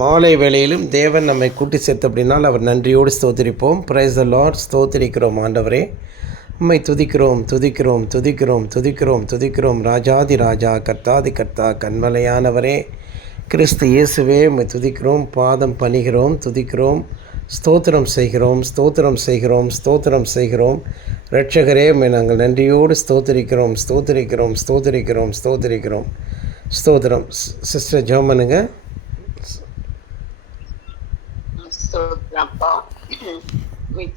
மாலை வேளையிலும் தேவன் நம்மை கூட்டி சேர்த்து அப்படின்னால் அவர் நன்றியோடு ஸ்தோத்திரிப்போம். Praise the Lord. ஸ்தோத்திரிக்கிறோம் ஆண்டவரே, உம்மை துதிக்கிறோம் துதிக்கிறோம் துதிக்கிறோம் துதிக்கிறோம் துதிக்கிறோம். ராஜாதி ராஜா, கர்த்தாதி கர்த்தா, கண்மலையானவரே, கிறிஸ்து இயேசுவே, உம்மை துதிக்கிறோம், பாதம் பணிகிறோம், துதிக்கிறோம், ஸ்தோத்திரம் செய்கிறோம் ஸ்தோத்திரம் செய்கிறோம் ஸ்தோத்திரம் செய்கிறோம். இரட்சகரே, உம்மை நாங்கள் நன்றியோடு ஸ்தோத்திரிக்கிறோம் ஸ்தோத்திரிக்கிறோம் ஸ்தோத்திரிக்கிறோம் ஸ்தோத்திரிக்கிறோம் ஸ்தோத்திரம். சிஸ்டர் ஜோமனுங்க. ஸ்தோத்திரப்பா,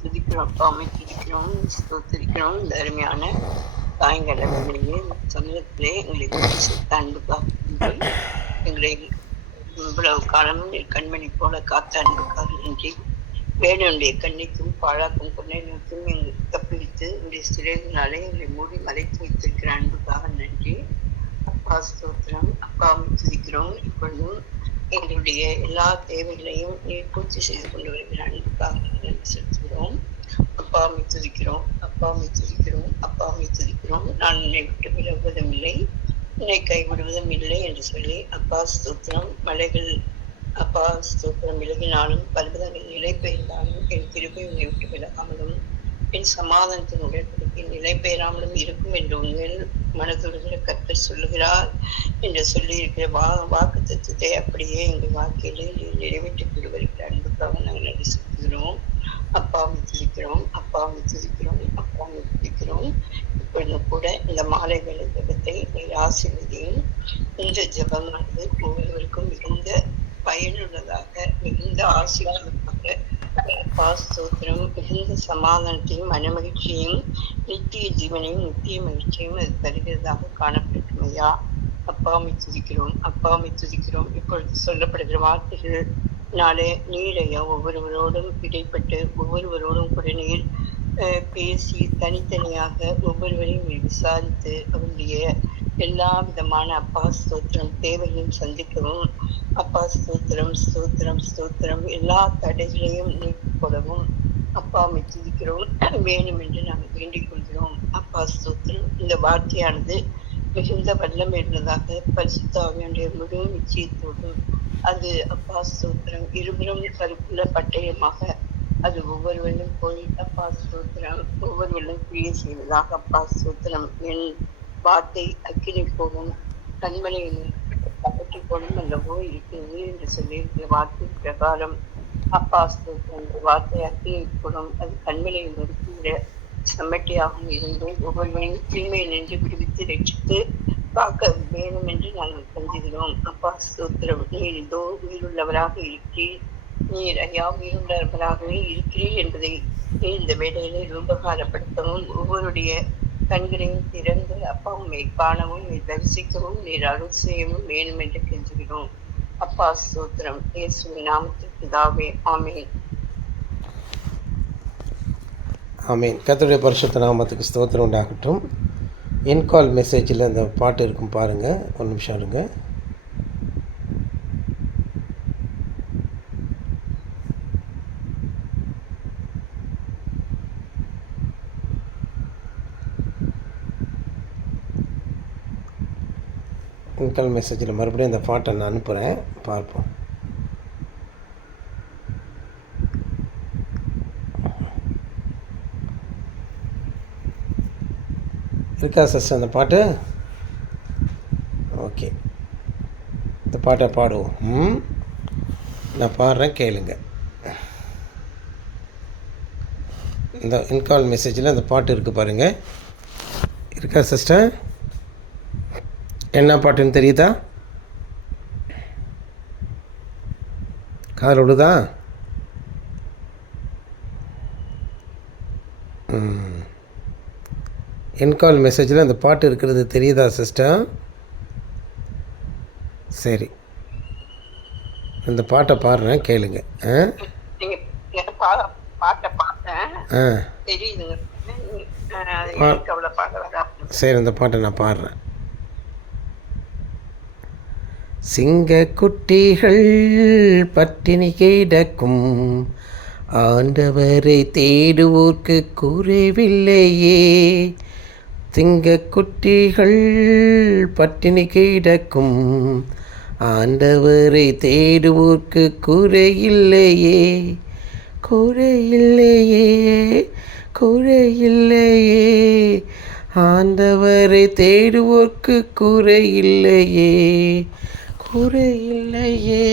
துதிக்கிறோம்ப்பா, துதிக்கிறோம், ஸ்தோத்திரிக்கிறோம். இந்த அருமையான சாயங்கால வேளையிலே சமூகத்திலே எங்களை கூட்டி சேர்த்த அன்புக்காக எங்களை இவ்வளவு காலமும் கண்மணி போல காத்த அன்புக்காக நன்றி. வேணுடைய கண்ணிக்கும் பாழாக்கும் கொண்டைக்கும் எங்களை தப்பிவித்து உடைய சிறையினாலே எங்களை மூடி மறைத்து வைத்திருக்கிற அன்புக்காக நன்றி. அப்பா ஸ்தோத்திரம். அப்பா துதிக்கிறோம். இப்பொழுதும் எங்களுடைய எல்லா தேவைகளையும் பூர்த்தி செய்து கொண்டு வருகிற அன்புக்காக நன்றி செலுத்துகிறோம். அப்பா துதிக்கிறோம். அப்பா துதிக்கிறோம். அப்பா துதிக்கிறோம். நான் உன்னை விட்டு விலகுவதும் இல்லை, உன்னை கைவிடுவதும் இல்லை என்று சொல்லி அப்பா ஸ்தோத்திரம். மலைகள் அப்பா ஸ்தோத்திரம் விலகினாலும், பர்வதங்கள் நிலை பெயர்ந்தாலும், என் கிருபை உன்னை விட்டு விலகாமலும், என் சமாதானத்தின் உடன்படிக்கை நிலை பெயராமலும் இருக்கும் என்று உண்மையில் மனதுடைய கர்த்தர் சொல்லுகிறார் என்று சொல்லி இருக்கிற வாக்கு தத்துவத்தை அப்படியே எங்கள் வாழ்க்கையிலே நிறைவேற்றிக் கொண்டு வருகிற அன்புக்காக நாங்கள் நன்றி செலுத்துகிறோம். அப்பாவை துதிக்கிறோம். அப்பாவை துதிக்கிறோம். அப்பாவை துதிக்கிறோம். இப்பொழுது கூட இந்த மாலை வேலை ஜபத்தை ஆசீர்வதியும். இந்த ஜபமானது ஒவ்வொருவருக்கும் மிகுந்த பயனுள்ளதாக, மிகுந்த ஆசீர்வாதமாக, ஸ்தோத்திரம், மிகுந்த சமாதானத்தையும் மனமகிழ்ச்சியையும் நித்திய ஜீவனையும் நித்திய மகிழ்ச்சியும் அது தருகிறதாக காணப்படும் ஐயா. அப்பாவை துதிக்கிறோம். அப்பாவை துதிக்கிறோம். இப்பொழுது சொல்லப்படுகிற வார்த்தைகள்னாலே நீர் ஐயா ஒவ்வொருவரோடும் இடைப்பட்டு ஒவ்வொருவரோடும் கூட நீர் பேசி தனித்தனியாக ஒவ்வொருவரையும் விசாரித்து அவருடைய எல்லா விதமான அப்பா ஸ்தோத்திரம் தேவைகளையும் சந்திக்கவும், அப்பா ஸ்தோத்திரம் ஸ்தோத்திரம் ஸ்தோத்திரம் எல்லா தடைகளையும் நீக்கிக் கொள்ளவும் அப்பா துதிக்கிறோம் வேணும் என்று நாங்கள் வேண்டிக் கொள்கிறோம். அப்பா ஸ்தோத்திரம். இந்த வார்த்தையானது மிகுந்த வல்லமை உள்ளதாக பரிசுத்த ஆவியானுடைய முழு நிச்சயத்தோடும் அது அப்பா ஸ்தோத்திரம் இருபுறம் கருப்புள்ள பட்டயமாக அது ஒவ்வொருவரும் போய் அப்பா ஸ்தோத்திரம் ஒவ்வொருவரும் கிரியை செய்வதாக அப்பா ஸ்தோத்திரம். என் வார்த்தை அக்கினி போகும், கண்மலையில் பகட்டி போடும் அல்லவோ இருக்கிறது என்று சொல்லியிருக்கிற வார்த்தை பிரகாரம் அப்பா ஸ்தோத்திரம் வார்த்தை அக்கினி போடும், அது கண்மலையில் இருக்கிற செம்மட்டியாகவும் இருந்து ஒவ்வொருவரையும் தீமையை நின்று விடுவித்து ரட்சித்து காக்க வேணும் என்று நாங்கள் கருதுகிறோம். அப்பா ஸ்தோத்திரம். நீர் இதோ உயிருள்ளவராக இருக்கிறீர், நீர் ஐயா உயிருள்ளவராகவே இருக்கிறீர் என்பதை இந்த வேளையிலே ரூபகாரப்படுத்தவும் ஒவ்வொருடைய கண்களையும் திறந்து அப்பா உண்மை காணவும் நீர் தரிசிக்கவும் நீர் அருள் செய்யவும் வேணும் என்று கெஞ்சுகிறோம். அப்பா ஸ்தோத்திரம். இயேசுவின் நாமத்தில் பிதாவே, ஆமென். ஆமீன். கர்த்தருடைய பரிசுத்த நாமத்துக்கு ஸ்தோத்திரம் உண்டாகட்டும். இன்கால் மெசேஜில் அந்த பாட்டு இருக்கும் பாருங்கள், ஒரு நிமிஷம் இருங்க. இன்கால் மெசேஜில் மறுபடியும் இந்த பாட்டை நான் அனுப்புகிறேன், பார்ப்போம். இருக்கா சிஸ்டர் அந்த பாட்டு? ஓகே, இந்த பாட்டை பாடுவோம். நான் பாடுறேன், கேளுங்க. இந்த இன்கால் மெசேஜில் அந்த பாட்டு இருக்குது பாருங்கள். இருக்கா சிஸ்டர்? என்ன பாட்டுன்னு தெரியுதா? காதல் விடுதா? இன்கால் மெசேஜில் அந்த பாட்டு இருக்கிறது தெரியுதா சிஸ்டர்? சரி, இந்த பாட்டை பாடுறேன், கேளுங்க. சரி, இந்த பாட்டை நான் பாடுறேன். சிங்க குட்டிகள் பட்டினி கிடக்கும், ஆண்டவரை தேடுவோர்க்கு குறைவில்லையே. திங்க குட்டிகள் பட்டினி கிடக்கும், ஆண்டவரை தேடுவோர்க்கு குறையில்லையே, குறையில்லையே, குறையில்லையே. ஆண்டவரை தேடுவோர்க்கு குறையில்லையே, குறையில்லையே,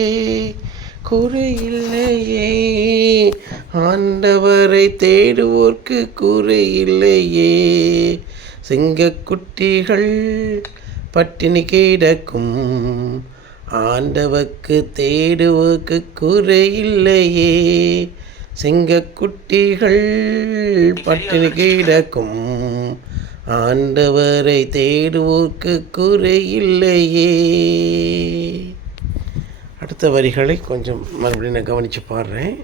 குறையில்லையே. ஆண்டவரை தேடுவோர்க்கு குறையில்லையே. சிங்கக்குட்டிகள் பட்டினி கிடக்கும், ஆண்டவர்க்கு தேடுவோர்க்கு குறையில்லையே. சிங்கக்குட்டிகள் பட்டினி கிடக்கும், ஆண்டவரை தேடுவோர்க்கு குறையில்லையே. அடுத்த வரிகளை கொஞ்சம் மறுபடியும் நான் கவனித்து பாடுறேன்.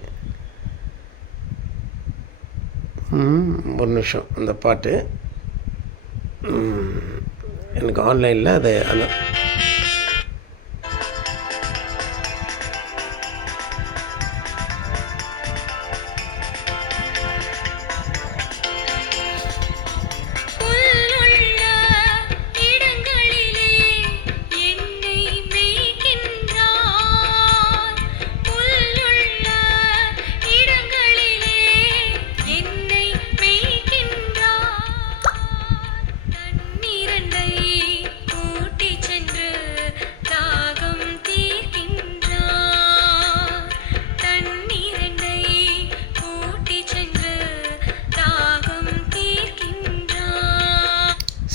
ஒரு நிமிஷம். அந்த பாட்டு எனக்கு ஆன்லைனில் அதை அந்த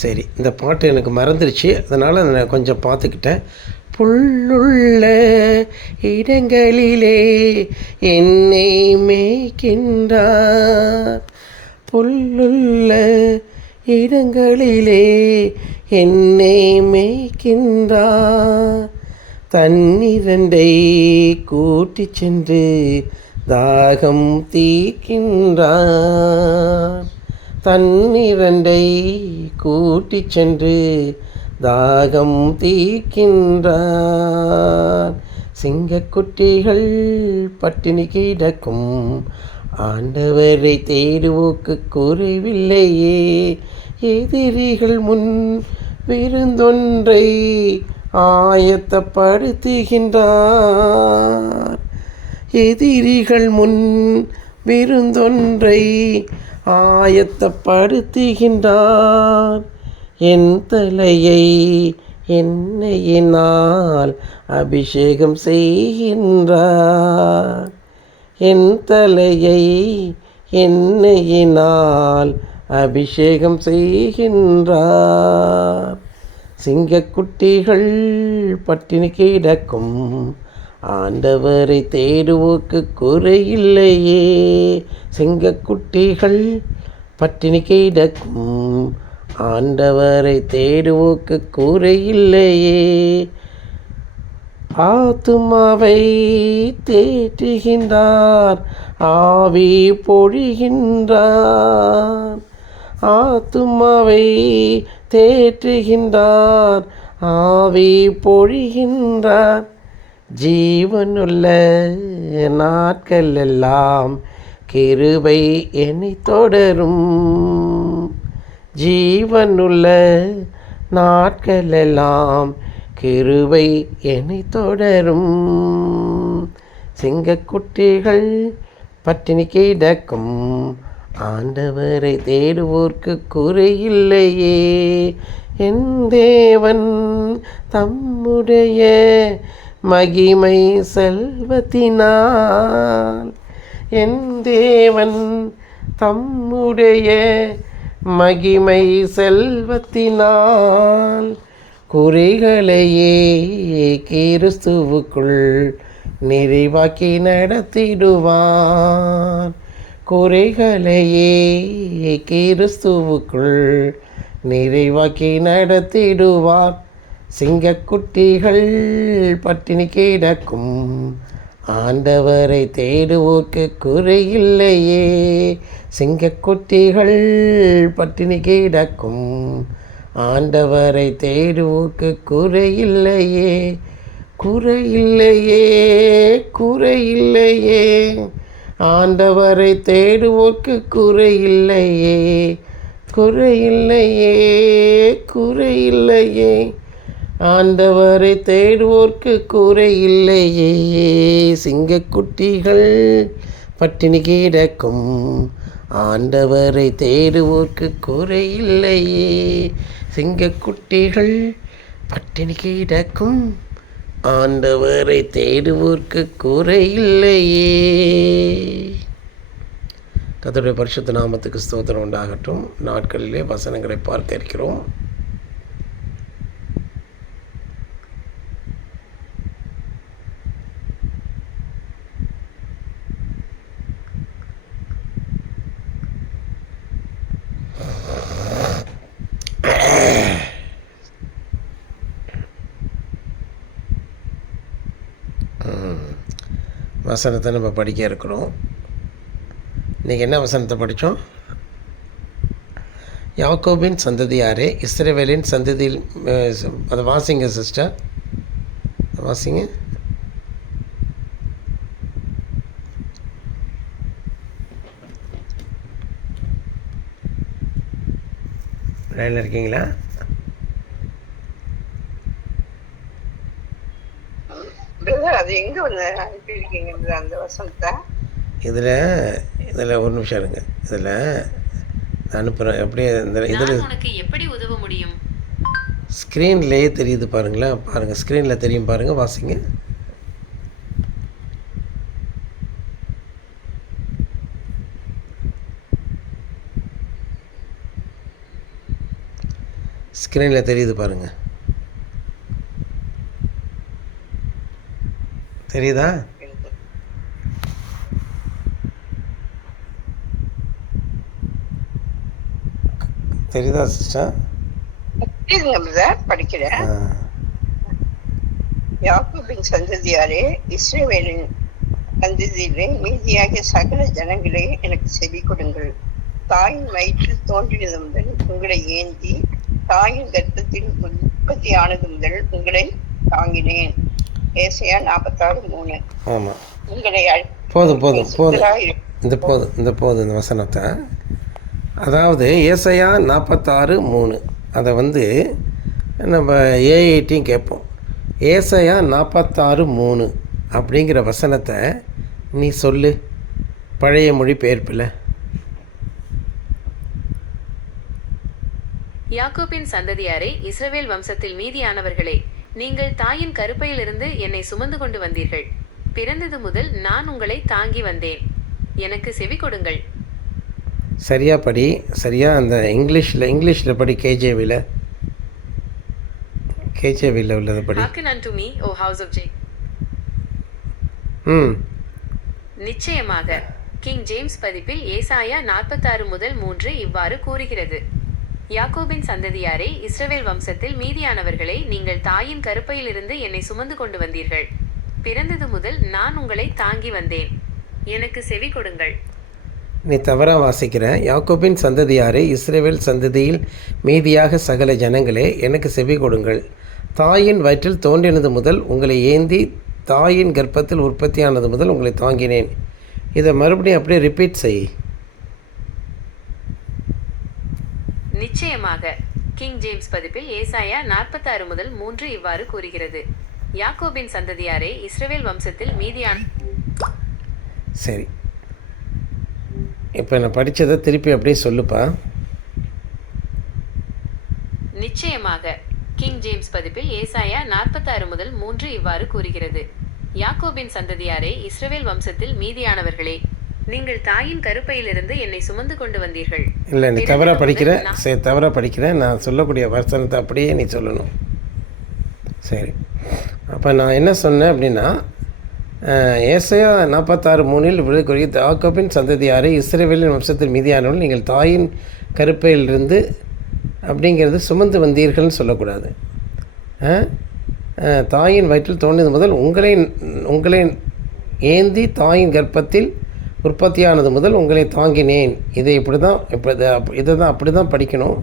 சரி, இந்த பாட்டு எனக்கு மறந்துருச்சு, அதனால் நான் கொஞ்சம் பார்த்துக்கிட்டேன். புல்லுள்ள இடங்களிலே என்னை மேய்க்கின்றார், புல்லுள்ள இடங்களிலே என்னை மேய்க்கின்றார். தண்ணீரண்டை கூட்டி சென்று தாகம் தீர்க்கின்றார், தண்ணீரண்டை கூட்டி சென்று தாகம் தீர்க்கின்றார். சிங்கக்குட்டிகள் பட்டினி கிடக்கும், ஆண்டவரை தேடுவோர்க்கு குறைவில்லையே. எதிரிகள் முன் விருந்தொன்றை ஆயத்தப்படுத்துகின்றார், எதிரிகள் முன் விருந்தொன்றை ஆயத்தப்படுத்துகின்றார். என் தலையை எண்ணெயினால் அபிஷேகம் செய்கின்றார், என் தலையை எண்ணெயினால் அபிஷேகம் செய்கின்றார். சிங்கக்குட்டிகள் பட்டினி கிடக்கும், ஆண்டவரை தேடுவோர்க்கு குறையில்லையே. சிங்கக்குட்டிகள் பட்டினி கிடக்கும், ஆண்டவரை தேடுவோர்க்கு குறையில்லையே. ஆத்துமாவை தேற்றுகின்றார், ஆவி பொழிகின்றார், ஆத்துமாவை தேற்றுகின்றார், ஆவி பொழிகின்றார். ஜீவனுள்ள நாட்கள் எல்லாம் கிருபை என்னை தொடரும், ஜீவனுள்ள நாட்களெல்லாம் கிருபை என்னை தொடரும். சிங்கக்குட்டிகள் பட்டினி கிடக்கும், ஆண்டவரை தேடுவோர்க்கு குறையில்லையே. என் தேவன் தம்முடைய மகிமை செல்வத்தினால், என் தேவன் தம்முடைய மகிமை செல்வத்தினால் குறைகளையே கிறிஸ்துவுக்குள் நிறைவாக்கி நடத்திடுவார், குறைகளையே கிறிஸ்துவுக்குள் நிறைவாக்கி நடத்திடுவார். சிங்கக்குட்டிகள் பட்டினி கிடக்கும், ஆண்டவரை தேடுவோர்க்கு குறையில்லையே. சிங்கக்குட்டிகள் பட்டினி கிடக்கும், ஆண்டவரை தேடுவோர்க்கு குறையில்லையே. குறையில்லையே, குறையில்லையே, ஆண்டவரை தேடுவோர்க்கு குறையில்லையே. குறையில்லையே, குறையில்லையே, ஆண்டவரை தேடுவோர்க்கு குறை இல்லையே, சிங்கக்குட்டிகள் பட்டினி கிடக்கும். ஆண்டவரை தேடுவோர்க்கு குறை இல்லையே, சிங்கக்குட்டிகள் பட்டினி கிடக்கும். ஆண்டவரை தேடுவோர்க்கு குறை இல்லையே. கர்த்தருடைய பரிசுத்த நாமத்துக்கு ஸ்தோத்திரம் உண்டாகட்டும். நாட்களிலே வசனங்களை பார்க்க இருக்கிறோம். வசனத்தை நம்ம படிக்க இருக்கிறோம். இன்றைக்கி என்ன வசனத்தை படித்தோம்? யாக்கோபின் சந்ததியாரே, இஸ்ரவேலின் சந்ததியில், அதை வாசிங்க சிஸ்டர், வாசிங்க. லைனில் இருக்கீங்களா? அது எங்க அனுப்பியிருக்கீங்க அந்த வசனத்தை? இதில் ஒரு நிமிஷம் இருங்க. இதில் அனுப்புகிறேன். அப்படியே இதில் உனக்கு எப்படி உதவ முடியும்? ஸ்க்ரீன்லேயே தெரியுது பாருங்களேன். பாருங்கள், ஸ்க்ரீனில் தெரியும் பாருங்கள், வாசிங்க. ஸ்க்ரீனில் தெரியுது பாருங்கள், தெரியுதா? தெரியுதா சிஸ்டர்? படிக்கிறேன். யாக்கோபின் சந்ததியாரே, இஸ்ரவேலின் சந்ததியிலே மீதியாகிய சகல ஜனங்களே, எனக்கு செவி கொடுங்கள். தாயின் வயிற்றில் தோன்றினது முதல் உங்களை ஏந்தி, தாயின் கர்ப்பத்தில் உற்பத்தியானது முதல் உங்களை தாங்கினேன். ஏசாயா 46:3. ஆமாம், உங்களை போதும் போதும் போதும், இந்த வசனத்தை, அதாவது ஏசாயா 46:3, அதை நம்ம ஏஐடியும் கேட்போம். ஏசாயா 46:3 அப்படிங்கிற வசனத்தை நீ சொல்லு, பழைய மொழி பெயர்ப்பில். யாக்கோபின் சந்ததியாரே, இஸ்ரவேல் வம்சத்தில் மீதியானவர்களே, நீங்கள் தாயின் கருப்பையிலிருந்து என்னை சுமந்து கொண்டு வந்தீர்கள். பிறந்தது முதல் நான் உங்களை தாங்கி வந்தேன். எனக்கு செவி கொடுங்கள். சரியா படி, சரியா. அந்த இங்கிலீஷில் படி, கேஜேவியில் உள்ளது படி. Hearken unto me, O house of Jacob. நிச்சயமாக கிங் ஜேம்ஸ் பதிப்பில் ஏசாயா 46:3 இவ்வாறு கூறுகிறது: யாக்கோபின் சந்ததியாரே, இஸ்ரவேல் வம்சத்தில் மீதியானவர்களே, நீங்கள் தாயின் கருப்பையிலிருந்து என்னை சுமந்து கொண்டு வந்தீர்கள். பிறந்தது முதல் நான் உங்களை தாங்கி வந்தேன். எனக்கு செவி கொடுங்கள். நீ தவறாக வாசிக்கிற. யாக்கோபின் சந்ததியாரே, இஸ்ரவேல் சந்ததியில் மீதியாக சகல ஜனங்களே, எனக்கு செவி கொடுங்கள். தாயின் வயிற்றில் தோன்றினது முதல் உங்களை ஏந்தி, தாயின் கர்ப்பத்தில் உற்பத்தியானது முதல் உங்களை தாங்கினேன். இதை மறுபடியும் அப்படியே ரிப்பீட் செய். நிச்சயமாக கிங் ஜேம்ஸ் பதிப்பில் ஏசாயா 46:3 இவ்வாறு கூறுகிறது: யாக்கோபின் சந்ததியாரே, இஸ்ரவேல் வம்சத்தில் மீதியான. சரி, இப்போ நான் படித்ததை திருப்பி அப்படியே சொல்லுப்பா. நிச்சயமாக கிங் ஜேம்ஸ் பதிப்பில் ஏசாயா 46:3 இவ்வாறு கூறுகிறது: யாக்கோபின் சந்ததியாரே, இஸ்ரவேல் வம்சத்தில் மீதியானவர்களே, நீங்கள் தாயின் கருப்பையிலிருந்து என்னை சுமந்து கொண்டு வந்தீர்கள். இல்லை, நீ தவறாக படிக்கிற. நான் சொல்லக்கூடிய வசனத்தை அப்படியே நீ சொல்லணும். சரி, அப்போ நான் என்ன சொன்னேன் அப்படின்னா, ஏசாயா 46:3 விழுக்குரிய யாக்கோபின் சந்ததியாரை, இஸ்ரவேலின் வம்சத்தில் மீதியானவர்கள், நீங்கள் தாயின் கருப்பையிலிருந்து அப்படிங்கிறது சுமந்து வந்தீர்கள்னு சொல்லக்கூடாது. தாயின் வயிற்றில் தோன்றியது முதல் உங்களை ஏந்தி, தாயின் கர்ப்பத்தில் உற்பத்தியானது முதல் உங்களை தாங்கினேன். இதை இப்படி தான் இதை தான் அப்படி தான் படிக்கணும்.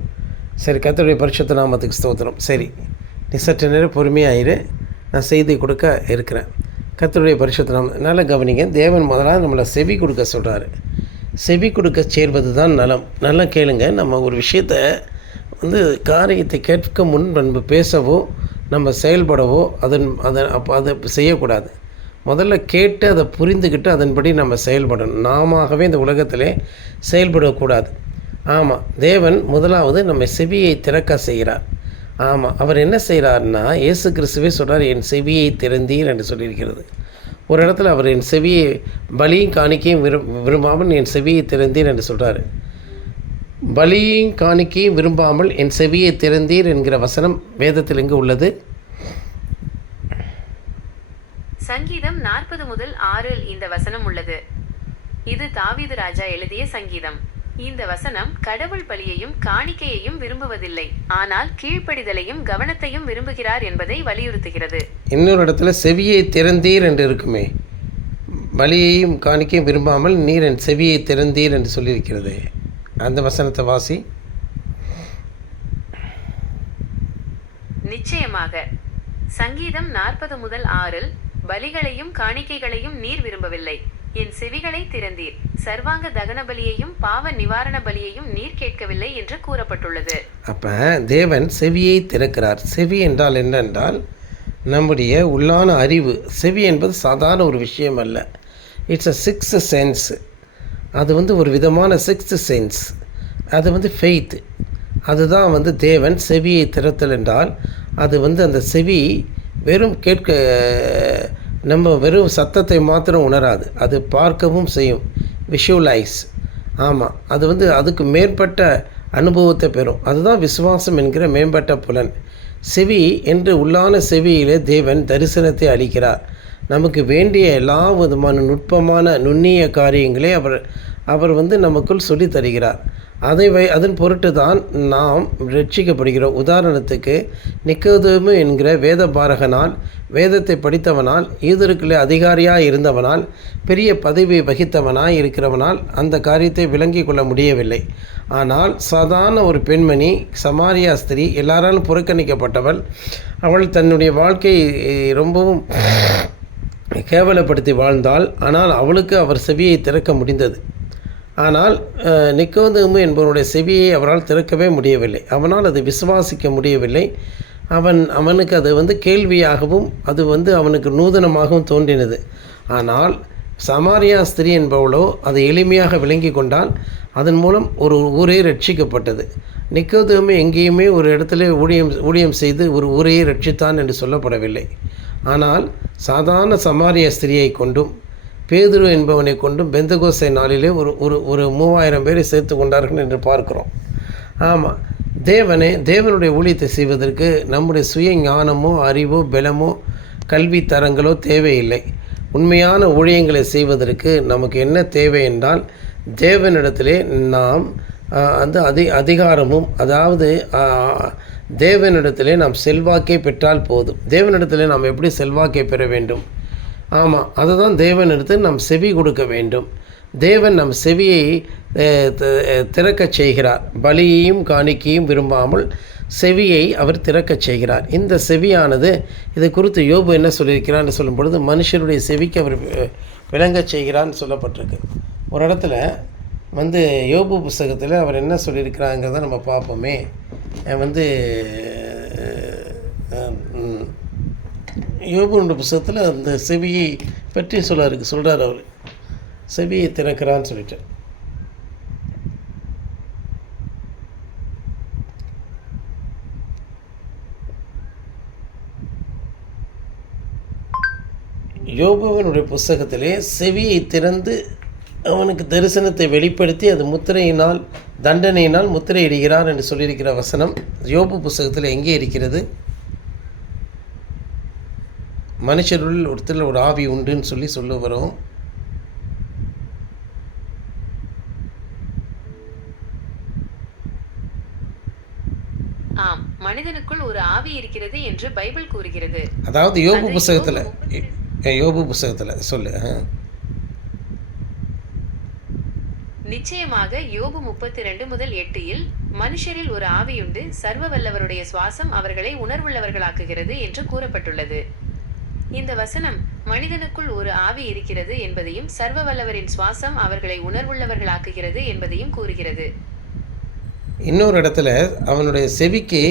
சரி, கர்த்தருடைய பரிசுத்த நாமத்துக்கு ஸ்தோத்திரம். சரி, நீ சற்று நேரம் பொறுமையாயிரு, நான் செய்தி கொடுக்க இருக்கிறேன். கர்த்தருடைய பரிசுத்த நாமம் நல்லா கவனிங்க. தேவன் முதலாக நம்மளை செவி கொடுக்க சொல்கிறாரு. செவி கொடுக்க சேர்வது தான் நலம். நல்லா கேளுங்க. நம்ம ஒரு விஷயத்தை காரியத்தை கேட்க முன் நம்ம பேசவோ நம்ம செயல்படவோ அப்போ அதை செய்யக்கூடாது. முதல்ல கேட்டு அதை புரிந்துக்கிட்டு அதன்படி நம்ம செயல்படணும். நாமவே இந்த உலகத்திலே செயல்படக்கூடாது. ஆமாம், தேவன் முதலாவது நம்ம செவியை திறக்க செய்கிறார். ஆமாம், அவர் என்ன செய்கிறார்னா, இயேசு கிறிஸ்துவே சொல்கிறார், என் செவியை திறந்தீர் என்று சொல்லியிருக்கிறது. ஒரு இடத்துல அவர் என் செவியை பலியும் காணிக்கையும் விரும்பாமல் என் செவியை திறந்தீர் என்று சொல்கிறார். பலியும் காணிக்கையும் விரும்பாமல் என் செவியை திறந்தீர் என்கிற வசனம் வேதத்தில் எங்கு உள்ளது? சங்கீதம் 40 முதல் 6 இந்த வசனம் உள்ளது. இது தாவீது ராஜா எழுதிய சங்கீதம். இந்த வசனம் கடவுள் பலியையும் காணிக்கையையும் விரும்புவதில்லை, ஆனால் கீழ்ப்படிதலையும் கவனத்தையும் விரும்புகிறார் என்பதை வலியுறுத்துகிறது. இன்னொரு இடத்துல செவியை திறந்தீர் என்று இருக்குமே, பலியையும் காணிக்கையும் விரும்பாமல் நீர் என் செவியை திறந்தீர் என்று சொல்லியிருக்கிறது. அந்த வசனத்தை வாசி. நிச்சயமாக சங்கீதம் 40 முதல் 6 பலிகளையும் காணிக்கைகளையும் நீர் விரும்பவில்லை, என் செவிகளை திறந்தீர், சர்வாங்க தகன பலியையும் பாவ நிவாரண பலியையும் நீர் கேட்கவில்லை என்று கூறப்பட்டுள்ளது. அப்போ தேவன் செவியை திறக்கிறார். செவி என்றால் என்னென்றால் நம்முடைய உள்ளான அறிவு. செவி என்பது சாதாரண ஒரு விஷயம் அல்ல. It's a sixth sense. அது ஒரு விதமான சிக்ஸ்த் சென்ஸ். அது ஃபெய்த். அதுதான் தேவன் செவியை திறத்தல் என்றால் அது அந்த செவி வெறும் கேட்க, நம்ம வெறும் சத்தத்தை மாத்திரம் உணராது, அது பார்க்கவும் செய்யும், விஷுவலைஸ். ஆமாம், அது அதுக்கு மேற்பட்ட அனுபவத்தை பெறும். அதுதான் விசுவாசம் என்கிற மேம்பட்ட புலன். செவி என்று உள்ளான செவியிலே தேவன் தரிசனத்தை அளிக்கிறார். நமக்கு வேண்டிய எல்லா விதமான நுட்பமான நுண்ணிய காரியங்களை அவர் நமக்குள் சொல்லி தருகிறார். அதன் பொருட்டு தான் நாம் ரட்சிக்கப்படுகிறோம். உதாரணத்துக்கு, நிக்கோதேமு என்கிற வேத பாரகனால், வேதத்தை படித்தவனால், யூதருக்குள்ளே அதிகாரியாக இருந்தவனால், பெரிய பதவி வகித்தவனாய் இருக்கிறவனால் அந்த காரியத்தை விளங்கி கொள்ள முடியவில்லை. ஆனால் சாதாரண ஒரு பெண்மணி, சமாரியா ஸ்திரீ, எல்லாராலும் புறக்கணிக்கப்பட்டவள், அவள் தன்னுடைய வாழ்க்கையை ரொம்பவும் கேவலப்படுத்தி வாழ்ந்தாள். ஆனால் அவளுக்கு அவர் செவியை திறக்க முடிந்தது. ஆனால் நிக்கோதேமு என்பவனுடைய செவியை அவரால் திறக்கவே முடியவில்லை. அவனால் அதை விசுவாசிக்க முடியவில்லை. அவனுக்கு அது கேள்வியாகவும் அது அவனுக்கு நூதனமாகவும் தோன்றினது. ஆனால் சமாரியா ஸ்திரீ என்பவளோ அதை எளிமையாக விளங்கி கொண்டால் அதன் மூலம் ஒரு ஊரே ரட்சிக்கப்பட்டது. நிக்கோதேமு எங்கேயுமே ஒரு இடத்துல ஊழியம் செய்து ஒரு ஊரையே ரட்சித்தான் என்று சொல்லப்படவில்லை. ஆனால் சாதாரண சமாரியா ஸ்திரியை கொண்டும் பேதுரு என்பவனை கொண்டும் பெந்தகோஸ்தே நாளிலே ஒரு 3000 பேரை சேர்த்து கொண்டார்கள் என்று பார்க்கிறோம். ஆமாம், தேவனுடைய ஊழியத்தை செய்வதற்கு நம்முடைய சுய ஞானமோ அறிவோ பலமோ கல்வி தரங்களோ தேவையில்லை. உண்மையான ஊழியங்களை செய்வதற்கு நமக்கு என்ன தேவை என்றால், தேவனிடத்திலே நாம் அதிகாரமும், அதாவது தேவனிடத்திலே நாம் செல்வாக்கை பெற்றால் போதும். தேவனிடத்திலே நாம் எப்படி செல்வாக்கை பெற வேண்டும்? ஆமாம், அதை தான் தேவனிடத்தில் நாம் செவி கொடுக்க வேண்டும். தேவன் நம் செவியை திறக்கச் செய்கிறார். பலியையும் காணிக்கையும் விரும்பாமல் செவியை அவர் திறக்கச் செய்கிறார். இந்த செவியானது, இதை குறித்து யோபு என்ன சொல்லியிருக்கிறான்னு சொல்லும் பொழுது, மனுஷருடைய செவிக்கு அவர் விளங்கச் செய்கிறான்னு சொல்லப்பட்டிருக்கு. ஒரு இடத்துல யோபு புஸ்தகத்தில் அவர் என்ன சொல்லியிருக்கிறாங்கிறத நம்ம பார்ப்போமே. யோபுடைய புஸ்தகத்தில் அந்த செவியை பற்றி சொல்கிறார். அவர் செவியை திறக்கிறான்னு சொல்லிட்டு. யோபுவினுடைய புஸ்தகத்திலே செவியை திறந்து அவனுக்கு தரிசனத்தை வெளிப்படுத்தி அது முத்திரையினால், தண்டனையினால் முத்திரையிடுகிறார் என்று சொல்லியிருக்கிற வசனம் யோபு புஸ்தகத்தில் எங்கே இருக்கிறது? மனுஷருள் ஒருத்தர் ஒரு ஆவி உண்டுன்னு சொல்லி வரும். ஆம், மனிதனுக்குள் ஒரு ஆவி இருக்கிறது என்று பைபிள் கூறுகிறது. அதாவது யோபு புஸ்தகத்தில் சொல்லு. நிச்சயமாக யோபு 32 முதல் 8 மனுஷரில் ஒரு ஆவியுண்டு, சர்வ வல்லவருடைய சுவாசம் அவர்களை உணர்வுள்ளவர்களாக்குகிறது என்று கூறப்பட்டுள்ளது. இந்த வசனம் மனிதனுக்குள் ஒரு ஆவி இருக்கிறது என்பதையும் சர்வ வல்லவரின் சுவாசம் அவர்களை உணர்வுள்ளவர்களாக்குகிறது என்பதையும் கூறுகிறது. இன்னொரு இடத்துல அவனுடைய செவிக்கு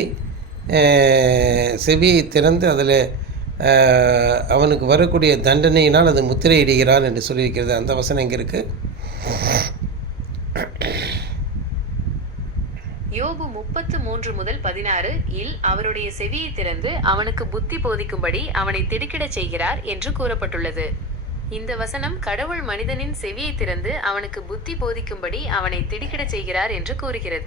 செவியை திறந்து அதில் அவனுக்கு வரக்கூடிய தண்டனையினால் அது முத்திரையிடுகிறான் என்று சொல்லியிருக்கிறது. அந்த வசனம் எங்கே இருக்குது? யோபு 33:16 இல் அவருடைய செவியை திறந்து அவனுக்கு புத்தி போதிக்கும்படி அவனை திடுக்கிடச் செய்கிறார் என்று கூறப்பட்டுள்ளது. இந்த வசனம் கடவுள் மனிதனின் செவியை திறந்து அவனுக்கு புத்தி போதிக்கும்படி அவனை திடுக்கிடச் செய்கிறார் என்று கூறுகிறது.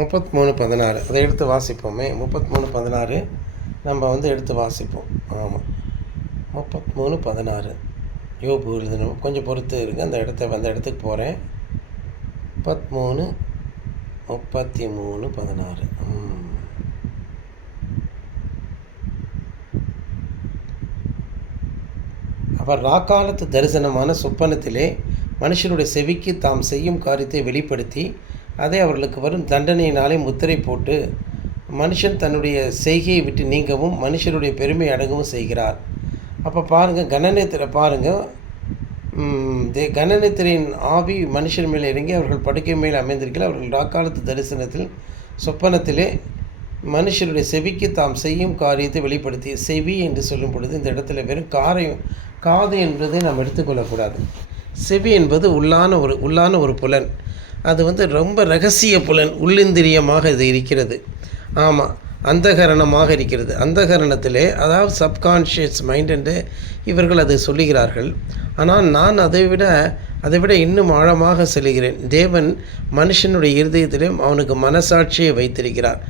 33:16 அதை எடுத்து வாசிப்போமே. 33:16 நம்ம எடுத்து வாசிப்போம். ஆமாம், 33:16 யோபு எழுதணும். கொஞ்சம் பொறுத்து இருக்குது, அந்த இடத்துக்கு போகிறேன். 33:16 அவர் ராக்காலத்து தரிசனமான சொப்பனத்திலே மனுஷனுடைய செவிக்கு தாம் செய்யும் காரியத்தை வெளிப்படுத்தி அதை அவர்களுக்கு வரும் தண்டனையினாலே முத்திரை போட்டு மனுஷன் தன்னுடைய செய்கையை விட்டு நீங்கவும் மனுஷனுடைய பெருமை அடங்கவும் செய்கிறார். அப்போ பாருங்கள், கணநேத்திர பாருங்கள், கணநேத்திரின் ஆவி மனுஷன் மேலே இறங்கி அவர்கள் படுக்கை மேலே அமைந்திருக்கிறார். அவர்கள் ராக்காலத்து தரிசனத்தில் சொப்பனத்திலே மனுஷனுடைய செவிக்கு தாம் செய்யும் காரியத்தை வெளிப்படுத்தி, செவி என்று சொல்லும் பொழுது இந்த இடத்துல வெறும் காது என்பதை நாம் எடுத்துக்கொள்ளக்கூடாது. செவி என்பது உள்ளான ஒரு புலன். அது ரொம்ப இரகசிய புலன், உள்ளிந்திரியமாக இது இருக்கிறது. ஆமாம், அந்தகரணமாக இருக்கிறது. அந்தகரணத்திலே, அதாவது சப்கான்ஷியஸ் மைண்ட் என்று இவர்கள் அதை சொல்லுகிறார்கள். ஆனால் நான் அதை விட இன்னும் ஆழமாக செல்கிறேன். தேவன் மனுஷனுடைய இருதயத்திலும் அவனுக்கு மனசாட்சியை வைத்திருக்கிறார்.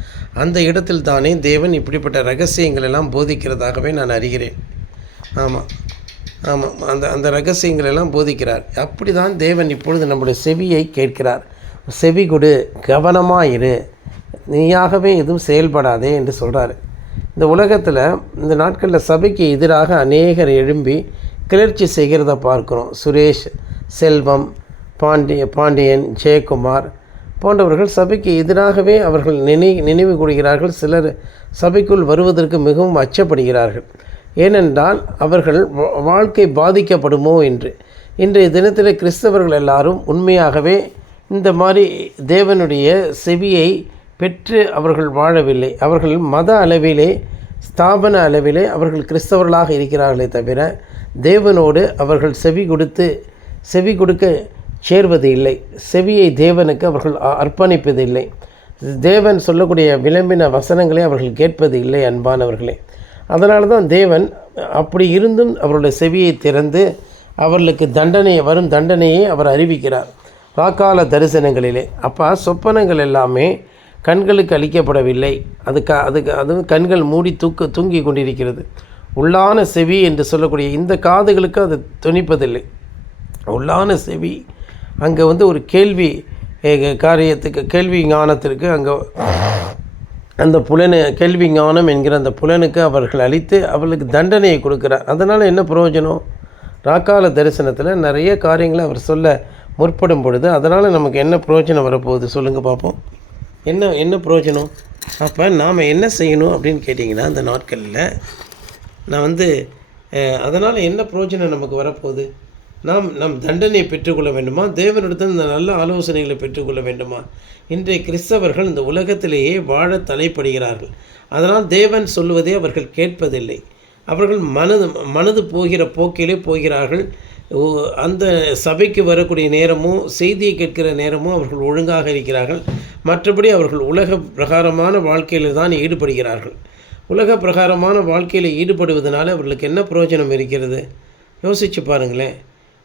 அந்த இடத்தில் தானே தேவன் இப்படிப்பட்ட ரகசியங்கள் எல்லாம் போதிக்கிறதாகவே நான் அறிகிறேன். ஆமாம், அந்த ரகசியங்கள் எல்லாம் போதிக்கிறார். அப்படி தான் தேவன் இப்பொழுது நம்முடைய செவியை கேட்கிறார். செவி கொடு, கவனமாக இரு, நீயாகவே எதுவும் செயல்படாதே என்று சொல்கிறார். இந்த உலகத்தில் இந்த நாட்களில் சபைக்கு எதிராக அநேகர் எழும்பி கிளர்ச்சி செய்கிறத பார்க்குறோம். சுரேஷ், செல்வம், பாண்டியன், ஜெயக்குமார் போன்றவர்கள் சபைக்கு எதிராகவே அவர்கள் நினைவு கூறுகிறார்கள். சிலர் சபைக்குள் வருவதற்கு மிகவும் அச்சப்படுகிறார்கள். ஏனென்றால் அவர்கள் வாழ்க்கை பாதிக்கப்படுமோ என்று. இன்றைய தினத்தில் கிறிஸ்தவர்கள் எல்லாரும் உண்மையாகவே இந்த மாதிரி தேவனுடைய செவியை பெற்று அவர்கள் வாழவில்லை. அவர்கள் மத அளவிலே, ஸ்தாபன அளவிலே அவர்கள் கிறிஸ்தவர்களாக இருக்கிறார்களே தவிர தேவனோடு அவர்கள் செவி கொடுக்க சேர்வது இல்லை. செவியை தேவனுக்கு அவர்கள் அர்ப்பணிப்பதில்லை. தேவன் சொல்லக்கூடிய விளம்பின வசனங்களை அவர்கள் கேட்பது இல்லை. அன்பானவர்களே, அதனால தான் தேவன் அப்படி இருந்தும் அவருடைய செவியை திறந்து அவர்களுக்கு வரும் தண்டனையை அவர் அறிவிக்கிறார் ராக்கால தரிசனங்களிலே. அப்போ சொப்பனங்கள் எல்லாமே கண்களுக்கு அளிக்கப்படவில்லை. அதுவும் கண்கள் மூடி தூங்கி கொண்டிருக்கிறது. உள்ளான செவி என்று சொல்லக்கூடிய இந்த காதுகளுக்கு அது துணிப்பதில்லை. உள்ளான செவி அங்கே ஒரு கேள்வி கேள்வி ஞானத்திற்கு அங்கே அந்த கேள்வி ஞானம் என்கிற அந்த புலனுக்கு அவர்கள் அளித்து அவர்களுக்கு தண்டனையை கொடுக்கிறார். அதனால் என்ன பிரயோஜனம்? ராக்கால தரிசனத்தில் நிறைய காரியங்களை அவர் சொல்ல முற்படும் பொழுது அதனால் நமக்கு என்ன பிரயோஜனம் வரப்போகுது சொல்லுங்கள் பார்ப்போம். என்ன பிரயோஜனம்? அப்போ நாம் என்ன செய்யணும் அப்படின்னு கேட்டிங்கன்னா, அந்த நாட்களில் நான் அதனால் என்ன பிரயோஜனம் நமக்கு வரப்போகுது? நாம் தண்டனையை பெற்றுக்கொள்ள வேண்டுமா? தேவனிடத்தில் இந்த நல்ல ஆலோசனைகளை பெற்றுக்கொள்ள வேண்டுமா? இன்றைய கிறிஸ்தவர்கள் இந்த உலகத்திலேயே வாழ தலைப்படுகிறார்கள். அதனால் தேவன் சொல்வதே அவர்கள் கேட்பதில்லை. அவர்கள் மனது போகிற போக்கிலே போகிறார்கள். அந்த சபைக்கு வரக்கூடிய நேரமும் செய்தியை கேட்கிற நேரமும் அவர்கள் ஒழுங்காக இருக்கிறார்கள். மற்றபடி அவர்கள் உலக பிரகாரமான வாழ்க்கையில் தான் ஈடுபடுகிறார்கள். உலக பிரகாரமான வாழ்க்கையில் ஈடுபடுவதனால அவர்களுக்கு என்ன பிரயோஜனம் இருக்கிறது? யோசித்து பாருங்களேன்.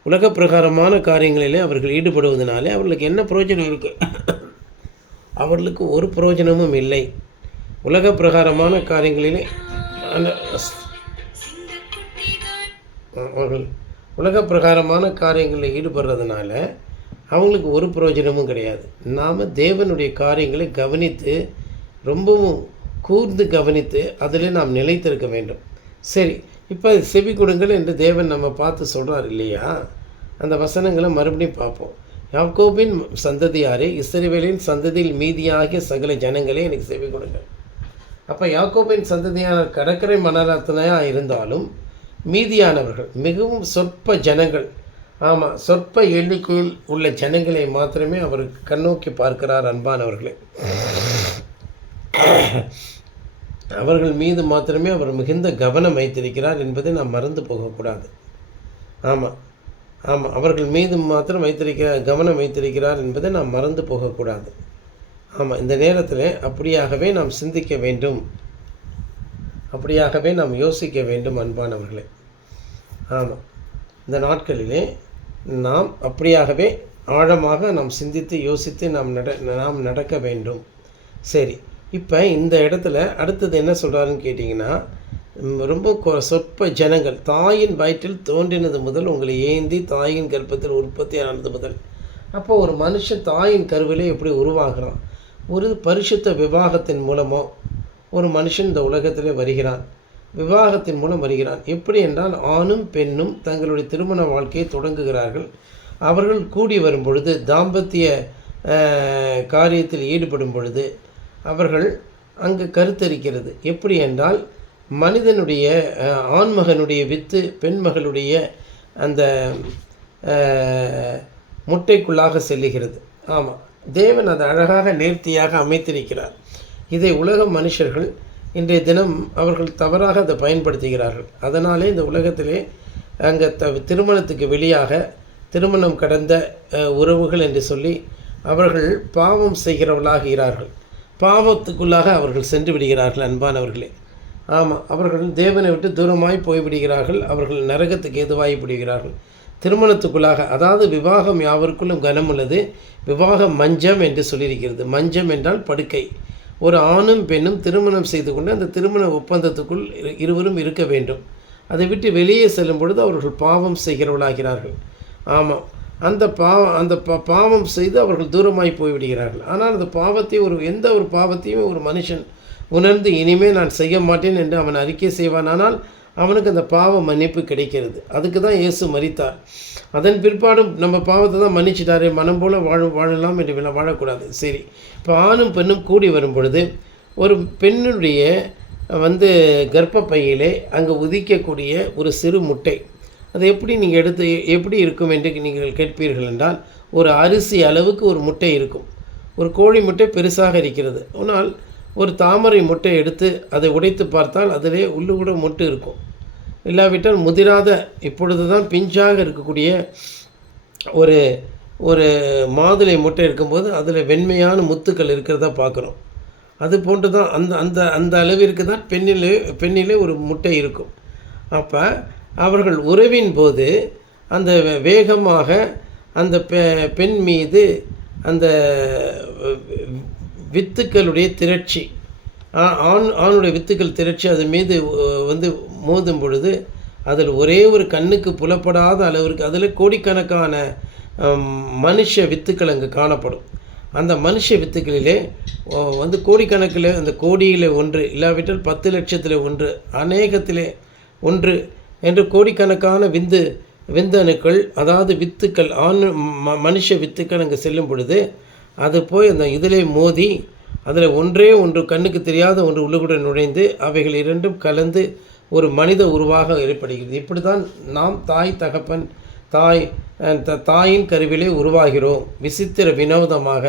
உலக பிரகாரமான காரியங்களிலே அவர்கள் ஈடுபடுவதனாலே அவர்களுக்கு என்ன பிரயோஜனம் இருக்குது? அவர்களுக்கு ஒரு பிரயோஜனமும் இல்லை. உலக பிரகாரமான காரியங்களிலே அவர்கள் உலக பிரகாரமான காரியங்களில் ஈடுபடுறதுனால அவங்களுக்கு ஒரு பிரயோஜனமும் கிடையாது. நாம் தேவனுடைய காரியங்களை கவனித்து, ரொம்பவும் கூர்ந்து கவனித்து அதில் நாம் நிலைத்திருக்க வேண்டும். சரி, இப்போ செவி கொடுங்கள் என்று தேவன் நம்ம பார்த்து சொல்கிறார் இல்லையா? அந்த வசனங்களை மறுபடியும் பார்ப்போம். யாக்கோபின் சந்ததியாரே, இஸ்ரவேலின் சந்ததியில் மீதியாகிய சகல ஜனங்களே எனக்கு செவி கொடுங்கள். அப்போ யாக்கோபின் சந்ததியான கடற்கரை மணலாத்தனையாக இருந்தாலும் மீதியானவர்கள் மிகவும் சொற்ப ஜனங்கள், ஆமாம், சொற்ப எண்ணிக்கையில் உள்ள ஜனங்களை மாத்திரமே அவர் கண்ணோக்கி பார்க்கிறார். அன்பானவர்களே, அவர்கள் மீது மாத்திரமே அவர் மிகுந்த கவனம் வைத்திருக்கிறார் என்பதை நாம் மறந்து போகக்கூடாது. ஆமாம் ஆமாம், அவர்கள் மீது மாத்திரம் கவனம் வைத்திருக்கிறார் என்பதை நாம் மறந்து போகக்கூடாது. ஆமாம், இந்த நேரத்தில் அப்படியாகவே நாம் சிந்திக்க வேண்டும், அப்படியாகவே நாம் யோசிக்க வேண்டும். அன்பானவர்களே, ஆமாம், இந்த நாட்களிலே நாம் அப்படியாகவே ஆழமாக நாம் சிந்தித்து யோசித்து நாம் நடக்க வேண்டும். சரி, இப்போ இந்த இடத்துல அடுத்தது என்ன சொல்கிறாருன்னு கேட்டிங்கன்னா, ரொம்ப சொற்ப ஜனங்கள் தாயின் வயிற்றில் தோன்றினது முதல் உங்களை ஏந்தி தாயின் கர்ப்பத்தில் உற்பத்தி ஆனது முதல். அப்போ ஒரு மனுஷன் தாயின் கருவிலே எப்படி உருவாகிறான்? ஒரு பரிசுத்த விவாகத்தின் மூலமோ ஒரு மனுஷன் இந்த உலகத்திலே வருகிறான். விவாகத்தின் மூலம் வருகிறான். எப்படி என்றால், ஆணும் பெண்ணும் தங்களுடைய திருமண வாழ்க்கையை தொடங்குகிறார்கள். அவர்கள் கூடி வரும் பொழுது, தாம்பத்திய காரியத்தில் ஈடுபடும் பொழுது அவர்கள் அங்கு கருத்தரிக்கிறது. எப்படி என்றால், மனிதனுடைய ஆண்மகனுடைய வித்து பெண்மகளுடைய அந்த முட்டைக்குள்ளாக செல்லுகிறது. ஆமாம், தேவன் அதை அழகாக நேர்த்தியாக அமைத்திருக்கிறார். இதை உலக மனுஷர்கள் இன்றைய தினம் அவர்கள் தவறாக அதை பயன்படுத்துகிறார்கள். அதனாலே இந்த உலகத்திலே அங்கே திருமணத்துக்கு வெளியாக திருமணம் கடந்த உறவுகள் என்று சொல்லி அவர்கள் பாவம் செய்கிறவர்களாகிறார்கள். பாவத்துக்குள்ளாக அவர்கள் சென்று விடுகிறார்கள். அன்பானவர்களே, ஆமாம், அவர்கள் தேவனை விட்டு தூரமாய் போய்விடுகிறார்கள். அவர்கள் நரகத்துக்கு ஏதுவாகி விடுகிறார்கள். திருமணத்துக்குள்ளாக, அதாவது விவாகம் யாவருக்குள்ளும் கனம் உள்ளது, விவாகம் மஞ்சம் என்று சொல்லியிருக்கிறது. மஞ்சம் என்றால் படுக்கை. ஒரு ஆணும் பெண்ணும் திருமணம் செய்து கொண்டு அந்த திருமண ஒப்பந்தத்துக்குள் இருவரும் இருக்க வேண்டும். அதை விட்டு வெளியே செல்லும் பொழுது அவர்கள் பாவம் செய்கிறவர்களாகிறார்கள். ஆமாம், அந்த பாவம் செய்து அவர்கள் தூரமாய் போய்விடுகிறார்கள். ஆனால் அந்த பாவத்தை எந்த ஒரு பாவத்தையும் ஒரு மனுஷன் உணர்ந்து இனிமேல் நான் செய்ய மாட்டேன் என்று அவன் அறிக்கை செய்வானால் அவனுக்கு அந்த பாவ மன்னிப்பு கிடைக்கிறது. அதுக்கு தான் இயேசு மரித்தார். அதன் பிற்பாடும் நம்ம பாவத்தை தான் மன்னிச்சிட்டாரே, மனம் போல் வாழலாம் என்று வாழக்கூடாது. சரி, இப்போ ஆணும் பெண்ணும் கூடி வரும் பொழுது ஒரு பெண்ணுடைய கர்ப்பப்பையிலே அங்கே உதிக்கக்கூடிய ஒரு சிறு முட்டை, அதை எப்படி நீங்கள் எடுத்து எப்படி இருக்கும் என்று நீங்கள் கேட்பீர்கள் என்றால், ஒரு அரிசி அளவுக்கு ஒரு முட்டை இருக்கும். ஒரு கோழி முட்டை பெருசாக இருக்கிறது. ஆனால் ஒரு தாமரை முட்டை எடுத்து அதை உடைத்து பார்த்தால் அதிலே உள்ளு கூட மொட்டு இருக்கும். இல்லாவிட்டால் முதிராத இப்பொழுது தான் பிஞ்சாக இருக்கக்கூடிய ஒரு ஒரு மாதுளை முட்டை இருக்கும்போது அதில் வெண்மையான முத்துக்கள் இருக்கிறதா பார்க்குறோம். அது போன்று தான் அந்த அளவிற்கு தான் பெண்ணிலே ஒரு முட்டை இருக்கும். அப்போ அவர்கள் உறவின் போது அந்த வேகமாக அந்த பெண் மீது அந்த வித்துக்களுடைய திரட்சி, ஆணுடைய வித்துக்கள் திரட்சி அது மீது மோதும் பொழுது அதில் ஒரே ஒரு கண்ணுக்கு புலப்படாத அளவிற்கு அதில் கோடிக்கணக்கான மனுஷ வித்துக்கள் அங்கு காணப்படும். அந்த மனுஷ வித்துக்களிலே கோடிக்கணக்கில், அந்த கோடியில் ஒன்று இல்லாவிட்டால் 10 லட்சத்தில் ஒன்று, அநேகத்திலே ஒன்று என்று கோடிக்கணக்கான விந்தணுக்கள், அதாவது வித்துக்கள், மனுஷ வித்துக்கள் அங்கே செல்லும் பொழுது அது போய் அந்த இதிலே மோதி அதில் ஒன்றே ஒன்று கண்ணுக்கு தெரியாத ஒன்று உள்ளுக்குள்ள நுழைந்து அவைகள் இரண்டும் கலந்து ஒரு மனித உருவாக ஏற்படுகிறது. இப்படி தான் நாம் தாயின் கருவிலே உருவாகிறோம். விசித்திர வினோதமாக,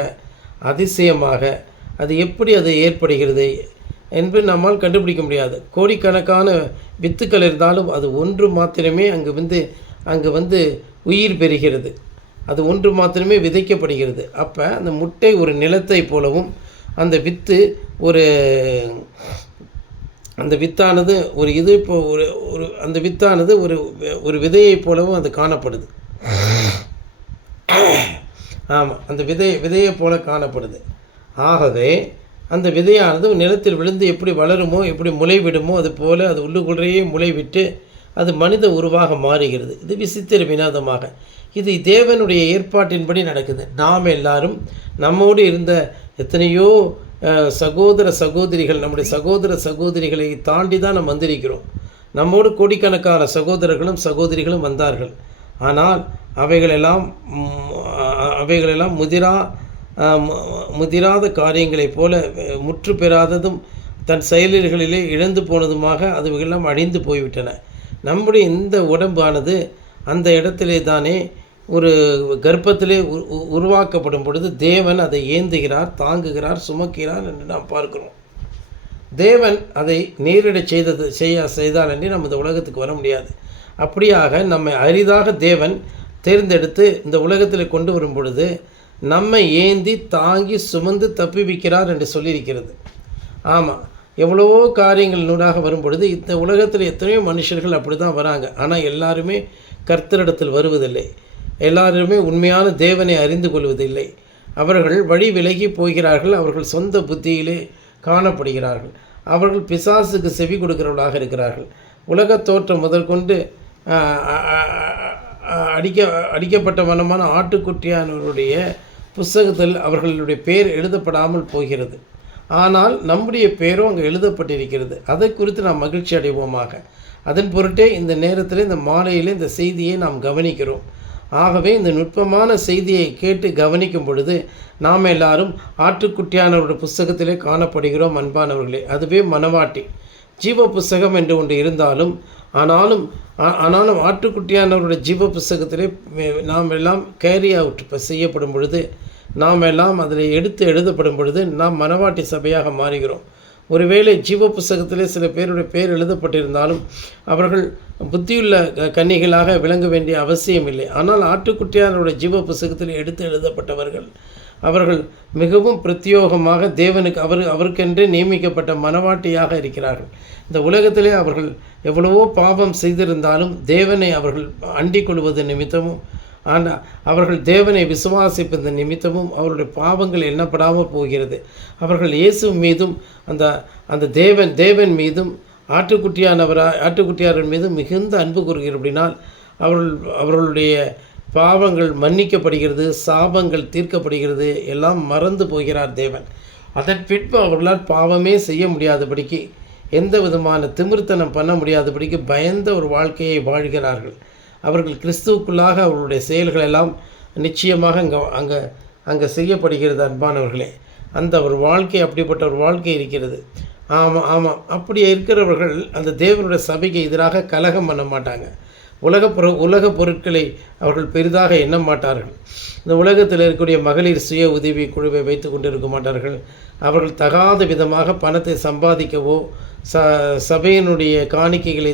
அதிசயமாக அது எப்படி அது ஏற்படுகிறது என்று நம்மால் கண்டுபிடிக்க முடியாது. கோடிக்கணக்கான வித்துக்கள் இருந்தாலும் அது ஒன்று மாத்திரமே அங்கு உயிர் பெறுகிறது. அது ஒன்று மாத்திரமே விதைக்கப்படுகிறது. அப்போ அந்த முட்டை ஒரு நிலத்தை போலவும், அந்த வித்து அந்த வித்தானது அந்த வித்தானது ஒரு விதையை போலவும் அது காணப்படுது. ஆமாம், அந்த விதையை போல காணப்படுது. ஆகவே அந்த விதையானது நிலத்தில் விழுந்து எப்படி வளருமோ, எப்படி முளைவிடுமோ, அது போல் அது உள்ளுக்குள்ளேயே முளைவிட்டு அது மனித உருவாக மாறுகிறது. இது விசித்திர வினோதமாக. இது தேவனுடைய ஏற்பாட்டின்படி நடக்குது. நாம் எல்லாரும் நம்மோடு இருந்த எத்தனையோ சகோதர சகோதரிகள், நம்முடைய சகோதர சகோதரிகளை தாண்டி தான் நாம் வந்திருக்கிறோம். நம்மோடு கோடிக்கணக்கான சகோதரர்களும் சகோதரிகளும் வந்தார்கள். ஆனால் அவைகளெல்லாம் முதிராத காரியங்களைப் போல முற்று பெறாததும் தன் செயல்களிலே இழந்து போனதுமாக அதுவெல்லாம் அழிந்து போய்விட்டன. நம்முடைய இந்த உடம்பானது அந்த இடத்திலே தானே ஒரு கர்ப்பத்திலே உருவாக்கப்படும் பொழுது தேவன் அதை ஏந்துகிறார், தாங்குகிறார், சுமக்கிறார் என்று நாம் பார்க்கிறோம். தேவன் அதை நேரிட செய்தால் அன்றி நம்ம இந்த உலகத்துக்கு வர முடியாது. அப்படியாக நம்மை அரிதாக தேவன் தேர்ந்தெடுத்து இந்த உலகத்தில் கொண்டு வரும் பொழுது நம்மை ஏந்தி தாங்கி சுமந்து தப்புவிக்கிறார் என்று சொல்லியிருக்கிறது. ஆமாம், எவ்வளவோ காரியங்கள் நூறாக வரும் பொழுது இந்த உலகத்தில் எத்தனையோ மனுஷர்கள் அப்படி தான் வராங்க. ஆனால் எல்லாருமே கர்த்தரிடத்தில் வருவதில்லை. எல்லாருமே உண்மையான தேவனை அறிந்து கொள்வதில்லை. அவர்கள் வழி விலகி போகிறார்கள். அவர்கள் சொந்த புத்தியிலே காணப்படுகிறார்கள். அவர்கள் பிசாசுக்கு செவி கொடுக்கிறவர்களாக இருக்கிறார்கள். உலகத் தோற்றம் முதற்கொண்டு அடிக்கப்பட்ட வனமான ஆட்டுக்குட்டியானவருடைய புஸ்தகத்தில் அவர்களுடைய பேர் எழுதப்படாமல் போகிறது. ஆனால் நம்முடைய பேரும் அங்கே எழுதப்பட்டிருக்கிறது. அதை குறித்து நாம் மகிழ்ச்சி அடைவோமாக. அதன் பொருட்டே இந்த நேரத்தில் இந்த மாலையில் இந்த செய்தியை நாம் கவனிக்கிறோம். ஆகவே இந்த நுட்பமான செய்தியை கேட்டு கவனிக்கும் பொழுது நாம் எல்லாரும் ஆட்டுக்குட்டியானவருடைய புஸ்தகத்திலே காணப்படுகிறோம் அன்பானவர்களே. அதுவே மனவாட்டி ஜீவ புஸ்தகம் என்று ஒன்று இருந்தாலும் ஆனாலும் ஆட்டுக்குட்டியானவருடைய ஜீவ புஸ்தகத்திலே நாம் எல்லாம் கேரி அவுட் செய்யப்படும் பொழுது, நாம் எல்லாம் அதில் எழுதப்படும் பொழுது நாம் மனவாட்டி சபையாக மாறுகிறோம். ஒருவேளை ஜீவ புஸ்தகத்திலே சில பேருடைய பேர் எழுதப்பட்டிருந்தாலும் அவர்கள் புத்தியுள்ள கன்னிகளாக விளங்க வேண்டிய அவசியம் இல்லை. ஆனால் ஆட்டுக்குட்டியானவருடைய ஜீவ புஸ்தகத்தில் எழுதப்பட்டவர்கள் அவர்கள் மிகவும் பிரத்யோகமாக தேவனுக்கு அவருக்கென்று நியமிக்கப்பட்ட மனவாட்டியாக இருக்கிறார்கள். இந்த உலகத்திலே அவர்கள் எவ்வளவோ பாவம் செய்திருந்தாலும் தேவனை அவர்கள் அண்டிக் கொள்வது நிமித்தமும் அவர்கள் தேவனை விசுவாசிப்பது நிமித்தமும் அவருடைய பாவங்கள் எண்ணப்படாமல் போகிறது. அவர்கள் இயேசு மீதும் அந்த தேவன் மீதும் ஆட்டுக்குட்டியார் மீதும் மிகுந்த அன்பு கூறுகிறார். அப்படினால் அவர்களுடைய பாவங்கள் மன்னிக்கப்படுகிறது, சாபங்கள் தீர்க்கப்படுகிறது, எல்லாம் மறந்து போகிறார் தேவன். அதன் பின்பு அவர்களால் பாவமே செய்ய முடியாதபடிக்கு, எந்த விதமான திமிர்த்தனம் பண்ண முடியாதபடிக்கு பயந்த ஒரு வாழ்க்கையை வாழ்கிறார்கள். அவர்கள் கிறிஸ்துவுக்குள்ளாக அவர்களுடைய செயல்கள் எல்லாம் நிச்சயமாக அங்கே செய்யப்படுகிறது அன்பானவர்களே. அந்த ஒரு வாழ்க்கை, அப்படிப்பட்ட ஒரு வாழ்க்கை இருக்கிறது. ஆமாம், அப்படி இருக்கிறவர்கள் அந்த தேவனுடைய சபைக்கு எதிராக கலகம் பண்ண மாட்டாங்க. உலக பொருட்களை அவர்கள் பெரிதாக எண்ண மாட்டார்கள். இந்த உலகத்தில் இருக்கக்கூடிய மகளிர் சுய உதவி குழுவை வைத்து கொண்டு இருக்க மாட்டார்கள். அவர்கள் தகாத விதமாக பணத்தை சம்பாதிக்கவோ சபையினுடைய காணிக்கைகளை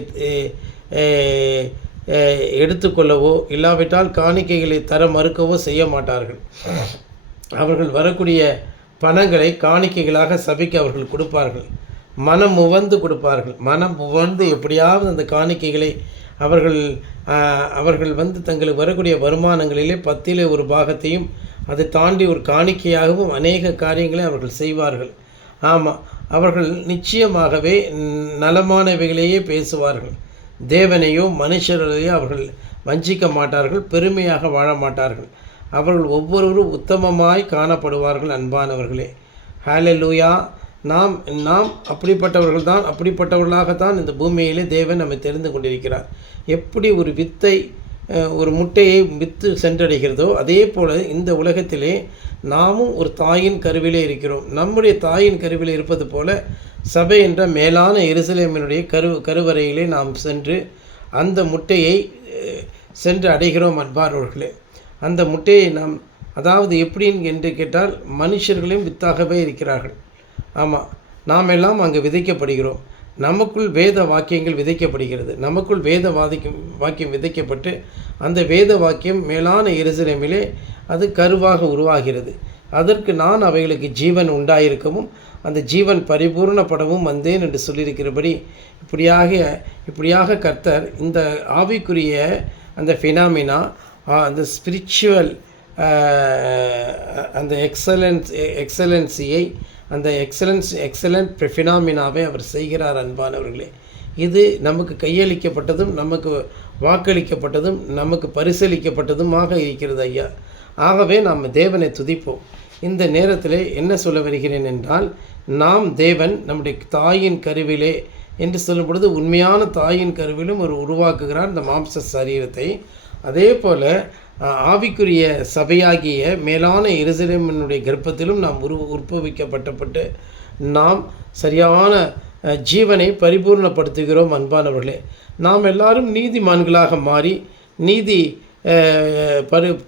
எடுத்துக்கொள்ளவோ இல்லாவிட்டால் காணிக்கைகளை தர மறுக்கவோ செய்ய மாட்டார்கள். அவர்கள் வரக்கூடிய பணங்களை காணிக்கைகளாக சபைக்கு அவர்கள் கொடுப்பார்கள். மனம் உவந்து கொடுப்பார்கள். மனம் உவந்து எப்படியாவது அந்த காணிக்கைகளை அவர்கள் தங்களுக்கு வரக்கூடிய வருமானங்களிலே 10 ஒரு பாகத்தையும் அதை தாண்டி ஒரு காணிக்கையாகவும் அநேக காரியங்களை அவர்கள் செய்வார்கள். ஆமாம், அவர்கள் நிச்சயமாகவே நலமானவைகளையே பேசுவார்கள். தேவனையோ மனுஷர்களையோ அவர்கள் வஞ்சிக்க மாட்டார்கள், பெருமையாக வாழ மாட்டார்கள். அவர்கள் ஒவ்வொருவரும் உத்தமமாய் காணப்படுவார்கள் அன்பானவர்களே. ஹல்லேலூயா. நாம் அப்படிப்பட்டவர்களாகத்தான் இந்த பூமியிலே தேவன் நம்மை தெரிந்து கொண்டிருக்கிறார். எப்படி ஒரு வித்தை ஒரு முட்டையை வித்து சென்றடைகிறதோ அதே போல் இந்த உலகத்திலே நாமும் ஒரு தாயின் கருவிலே இருக்கிறோம். நம்முடைய தாயின் கருவிலே இருப்பது போல சபை என்ற மேலான எருசலேமினுடைய கருவறையிலே நாம் சென்று அந்த முட்டையை சென்று அடைகிறோம் அன்பானவர்களே. அந்த முட்டையை நாம் அதாவது எப்படின்னு என்று கேட்டால் மனுஷர்களையும் வித்தாகவே இருக்கிறார்கள். ஆமாம், நாம் எல்லாம் அங்கே விதைக்கப்படுகிறோம். நமக்குள் வேத வாக்கியங்கள் விதைக்கப்படுகிறது. நமக்குள் வாக்கியம் விதைக்கப்பட்டு அந்த வேத வாக்கியம் மேலான எருசலேமிலே அது கருவாக உருவாகிறது. அதற்கு நான் அவைகளுக்கு ஜீவன் உண்டாயிருக்கவும் அந்த ஜீவன் பரிபூர்ணப்படவும் வந்தேன் என்று சொல்லியிருக்கிறபடி இப்படியாக கர்த்தர் இந்த ஆவிக்குரிய அந்த ஃபினாமினா, அந்த ஸ்பிரிச்சுவல் அந்த எக்ஸலன்சியை, அந்த எக்ஸலண்ட் ஃபினாமினாவை அவர் செய்கிறார் அன்பானவர்களே. இது நமக்கு கையளிக்கப்பட்டதும் நமக்கு வாக்களிக்கப்பட்டதும் நமக்கு பரிசளிக்கப்பட்டதுமாக இருக்கிறது ஐயா. ஆகவே நாம் தேவனை துதிப்போம். இந்த நேரத்தில் என்ன சொல்ல வருகிறேன் என்றால், நாம் தேவன் நம்முடைய தாயின் கருவிலே என்று சொல்லும் பொழுது உண்மையான தாயின் கருவிலும் ஒரு உருவாக்குகிறார் இந்த மாம்ச சரீரத்தை. அதே போல் ஆவிக்குரிய சபையாகிய மேலான எருசலேமினுடைய கர்ப்பத்திலும் நாம் உற்பவிக்கப்பட்டு நாம் சரியான ஜீவனை பரிபூர்ணப்படுத்துகிறோம் அன்பானவர்களே. நாம் எல்லாரும் நீதிமான்களாக மாறி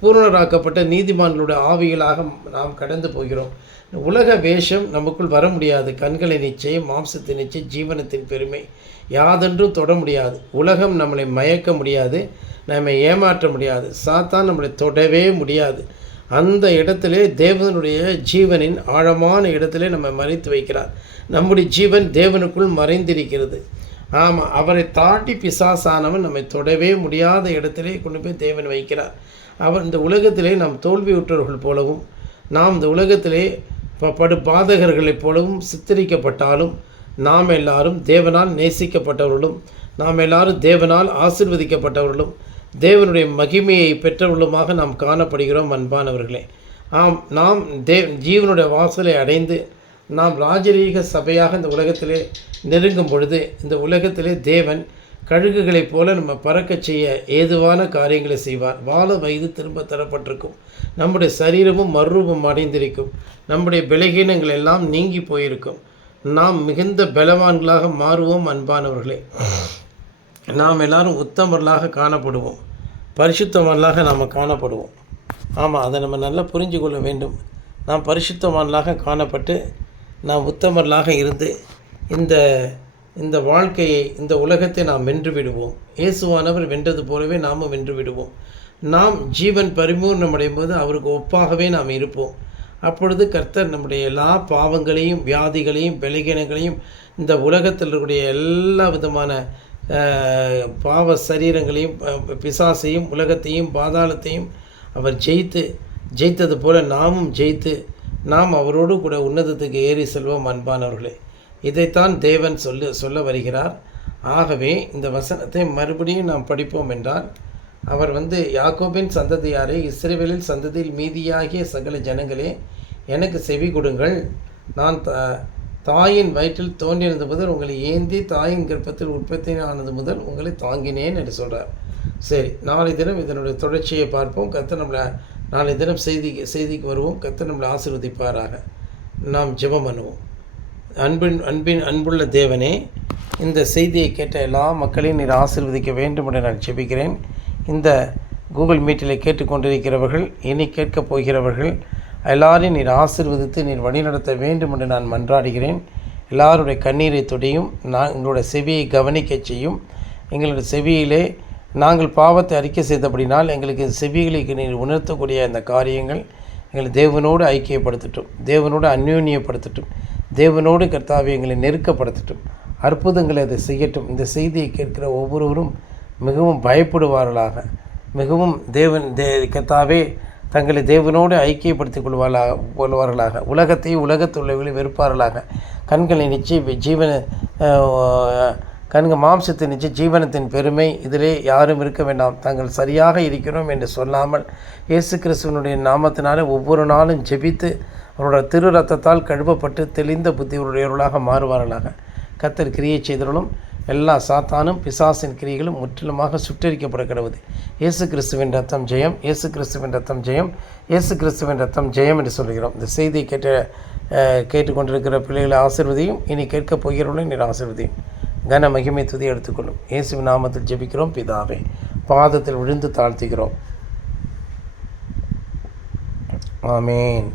பூரணராக்கப்பட்ட நீதிமான்களுடைய ஆவிகளாக நாம் கடந்து போகிறோம். உலக வேஷம் நமக்குள் வர முடியாது. கண்களை நிச்சயம், மாம்சத்தின் நிச்சயம், ஜீவனத்தின் பெருமை யாதென்றும் தொட முடியாது. உலகம் நம்மளை மயக்க முடியாது, நம்மை ஏமாற்ற முடியாது. சாத்தான் நம்மளை தொடவே முடியாது. அந்த இடத்திலே தேவனுடைய ஜீவனின் ஆழமான இடத்திலே நம்ம மறைத்து வைக்கிறார். நம்முடைய ஜீவன் தேவனுக்குள் மறைந்திருக்கிறது. ஆமாம், அவரை தாண்டி பிசாசானவன் நம்மை தொடவே முடியாத இடத்திலே கொண்டு போய் தேவன் வைக்கிறார். அவர் இந்த உலகத்திலே நாம் தோல்வியுற்றவர்கள் போலவும், நாம் இந்த உலகத்திலே பாதகர்களைப் போலவும் சித்தரிக்கப்பட்டாலும், நாம் எல்லாரும் தேவனால் நேசிக்கப்பட்டவர்களும், நாம் எல்லாரும் தேவனால் ஆசீர்வதிக்கப்பட்டவர்களும், தேவனுடைய மகிமையை பெற்றவர்களுமாக நாம் காணப்படுகிறோம். அன்பானவர்களே, நாம் ஜீவனுடைய வாசலை அடைந்து நாம் ராஜரீக சபையாக இந்த உலகத்திலே நெருங்கும் பொழுது, இந்த உலகத்திலே தேவன் கழுகுகளைப் போல நம்ம பறக்கச் செய்ய ஏதுவான காரியங்களை செய்வார். வாழ வயது திரும்ப தரப்பட்டிருக்கும். நம்முடைய சரீரமும் மறுரூபம் அடைந்திருக்கும். நம்முடைய பலகீனங்கள் எல்லாம் நீங்கி போயிருக்கும். நாம் மிகுந்த பலவான்களாக மாறுவோம். அன்பானவர்களே, நாம் எல்லாரும் உத்தமர்களாக காணப்படுவோம், பரிசுத்தவான்களாக நாம் காணப்படுவோம். ஆமாம், அதை நம்ம நல்லா புரிஞ்சு கொள்ள வேண்டும். நாம் பரிசுத்தவான்களாக காணப்பட்டு நாம் உத்தமர்களாக இருந்து இந்த வாழ்க்கையை, இந்த உலகத்தை நாம் வென்று விடுவோம். இயேசுவானவர் வென்றது போலவே நாமும் வென்று விடுவோம். நாம் ஜீவன் பரிபூர்ணமடையும் போது அவருக்கு ஒப்பாகவே நாம் இருப்போம். அப்பொழுது கர்த்தர் நம்முடைய எல்லா பாவங்களையும், வியாதிகளையும், பலகீனங்களையும், இந்த உலகத்தில் இருக்கக்கூடிய எல்லா விதமான பாவ சரீரங்களையும், பிசாசையும், உலகத்தையும், பாதாளத்தையும் அவர் ஜெயித்தது போல நாமும் ஜெயித்து நாம் அவரோடு கூட உன்னதத்துக்கு ஏறி செல்வோம். அன்பானவர்களே, இதைத்தான் தேவன் சொல்ல வருகிறார். ஆகவே இந்த வசனத்தை மறுபடியும் நாம் படிப்போம் என்றால், அவர் யாக்கோபின் சந்ததியாரே, இஸ்ரவேலின் சந்ததியில் மீதியாகிய சகல ஜனங்களே, எனக்கு செவி கொடுங்கள். நான் தாயின் வயிற்றில் தோன்றினது முதல் உங்களை ஏந்தி தாயின் கர்ப்பத்தில் உற்பத்தி ஆனது முதல் உங்களை தாங்கினேன் என்று சொல்கிறார். சரி, நாளை தினம் இதனுடைய தொடர்ச்சியை பார்ப்போம். கர்த்தர் நம்மளை நாளை தினம் செய்திக்கு வருவோம். கர்த்தர் நம்மளை ஆசீர்வதிப்பாராக. நாம் ஜெபம் பண்ணுவோம். அன்புள்ள தேவனே, இந்த செய்தியை கேட்ட எல்லா மக்களையும் நீர் ஆசீர்வதிக்க வேண்டும் என்று நான் ஜெபிக்கிறேன். இந்த கூகுள் மீட்டில் கேட்டுக்கொண்டிருக்கிறவர்கள், இனி கேட்கப் போகிறவர்கள் எல்லாரையும் நீர் ஆசீர்வதித்து நீர் வழிநடத்த வேண்டும் என்று நான் மன்றாடுகிறேன். எல்லாருடைய கண்ணீரை தொடியும், எங்களுடைய செவியை கவனிக்க செய்யும். எங்களுடைய செவியிலே நாங்கள் பாவத்தை அறிக்கை செய்தபடினால் எங்களுக்கு செவிகளுக்கு நீர் உணர்த்தக்கூடிய அந்த காரியங்கள் எங்களை தேவனோடு ஐக்கியப்படுத்தட்டும், தேவனோடு அந்யோன்யப்படுத்தட்டும், தேவனோடு கர்த்தாவை எங்களை நெருக்கப்படுத்தட்டும், அற்புதங்களை அதை செய்யட்டும். இந்த செய்தியை கேட்கிற ஒவ்வொருவரும் மிகவும் பயப்படுவார்களாக, மிகவும் கர்த்தாவே தங்களை தேவனோடு ஐக்கியப்படுத்திக் கொள்வார்களாக, உலகத்தையும் உலகத்துள்ளவர்களை வெறுப்பார்களாக, கண்களை நிச்சயம் மாம்சத்தின் நிச்சயம் ஜீவனத்தின் பெருமை இதிலே யாரும் இருக்க வேண்டாம். தாங்கள் சரியாக இருக்கிறோம் என்று சொல்லாமல் இயேசு கிறிஸ்துவனுடைய நாமத்தினாலே ஒவ்வொரு நாளும் ஜெபித்து அவரோட திரு ரத்தத்தால் கழுவப்பட்டு தெளிந்த புத்தியுடையவர்களாக மாறுவார்களாக. கர்த்தர் கிரியை செய்தவர்களும் எல்லா சாத்தானும் பிசாசின் கிரியைகளும் முற்றிலுமாக சுட்டரிக்கப்பட கிடவுது. இயேசு கிறிஸ்துவின் ரத்தம் ஜெயம், இயேசு கிறிஸ்துவின் ரத்தம் ஜெயம், இயேசு கிறிஸ்துவின் ரத்தம் ஜெயம் என்று சொல்கிறோம். இந்த செய்தியை கேட்டுக்கொண்டிருக்கிற பிள்ளைகளை ஆசீர்வதியும், இனி கேட்கப் போகிறவர்களையும் நீர் ஆசீர்வதியும். கன மகிமை துதி எடுத்துக்கொள்ளும். இயேசுவின் நாமத்தில் ஜெபிக்கிறோம் பிதாவே. பாதத்தில் விழுந்து தாழ்த்துகிறோம். ஆமேன்.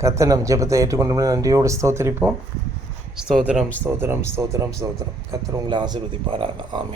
கர்த்தர் நம் ஜெபத்தை ஏற்றுக்கொண்டு நன்றியோடு ஸ்தோத்திரிப்போம். ஸ்தோத்திரம், ஸ்தோத்திரம், ஸ்தோத்திரம், ஸ்தோத்திரம். கர்த்தர் உங்களை ஆசீர்வதிப்பாராக. ஆமேன்.